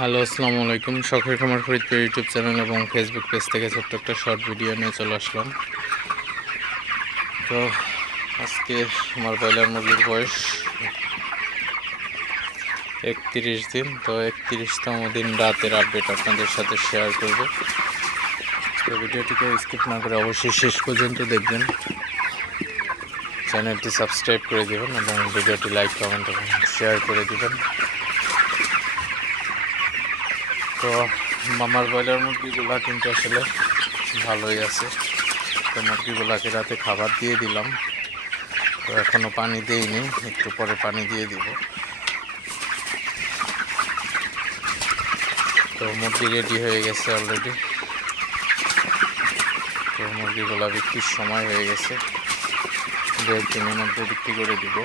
Hello, আসসালামু আলাইকুম। শখের খামার ফরিদপুর ইউটিউব চ্যানেল এবং ফেসবুক পেজ থেকে ছোট্ট একটা শর্ট ভিডিও নিয়ে চলে আসলাম। তো, আজকে আমার ব্রয়লার মুরগির বয়স একত্রিশ দিন। তো একত্রিশতম দিন রাতের আপডেট আপনাদের সাথে শেয়ার করব। তো ভিডিওটিকে স্কিপ না করে অবশ্যই শেষ পর্যন্ত দেখবেন। চ্যানেলটি সাবস্ক্রাইব করে দেবেন এবং ভিডিওটি লাইক কমেন্ট এবং শেয়ার করে দেবেন। তো মামার ব্রয়লার মুরগিগুলা কিন্তু আসলে ভালোই আছে। তো মুরগিগুলাকে রাতে খাবার দিয়ে দিলাম। তো এখনও পানি দিইনি, একটু পরে পানি দিয়ে দিব। তো মুরগি রেডি হয়ে গেছে অলরেডি তো মুরগিগুলা বিক্রির সময় হয়ে গেছে। দু একদিনের মধ্যে বিক্রি করে দিব।